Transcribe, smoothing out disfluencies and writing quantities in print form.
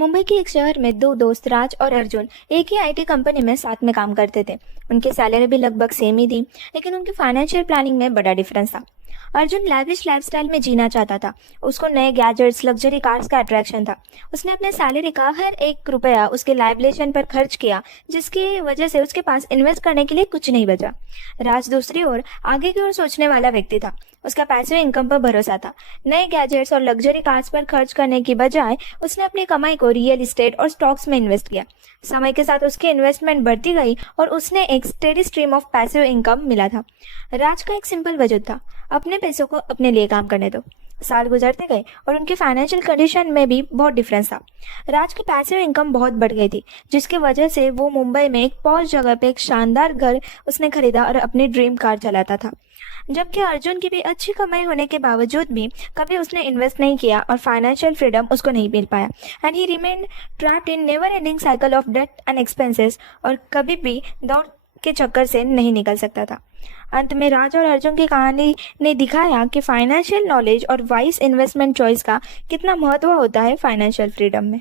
मुंबई के एक शहर में दो दोस्त राज और अर्जुन एक ही आईटी कंपनी में साथ में काम करते थे। उनकी सैलरी भी लगभग सेम ही थी, लेकिन उनकी फाइनेंशियल प्लानिंग में बड़ा डिफरेंस था। अर्जुन लैविश लाइफस्टाइल में जीना चाहता था। उसको नए गैजेट्स, लग्जरी कार्स का अट्रैक्शन था। उसने अपने सैलरी का हर एक रुपया उसके लाइब्रेशन पर खर्च किया, जिसकी वजह से उसके पास इन्वेस्ट करने के लिए कुछ नहीं बचा। राज दूसरी ओर आगे की ओर सोचने वाला व्यक्ति था। उसका पैसिव इनकम पर भरोसा था। नए गैजेट्स और लग्जरी कार्स पर खर्च करने की बजाय उसने अपनी कमाई को रियल एस्टेट और स्टॉक्स में इन्वेस्ट किया। समय के साथ उसकी इन्वेस्टमेंट बढ़ती गई और उसने एक steady stream of passive income मिला था। राज का एक सिंपल बजट था, अपने पैसों को अपने लिए काम करने दो। साल गुजरते गए और उनके फाइनेंशियल कंडीशन में भी बहुत डिफरेंस था। राज की पैसिव इनकम बहुत बढ़ गई थी, जिसकी वजह से वो मुंबई में एक पॉश जगह पे एक शानदार घर उसने खरीदा और अपनी ड्रीम कार चलाता था। जबकि अर्जुन की भी अच्छी कमाई होने के बावजूद भी कभी उसने इन्वेस्ट नहीं किया और फाइनेंशियल फ्रीडम उसको नहीं मिल पाया, and he remained trapped in never ending cycle of debt and expenses, और कभी भी दौड़ के चक्कर से नहीं निकल सकता था। अंत में राज और अर्जुन की कहानी ने दिखाया कि फाइनेंशियल नॉलेज और वाइज इन्वेस्टमेंट चॉइस का कितना महत्व होता है फाइनेंशियल फ्रीडम में।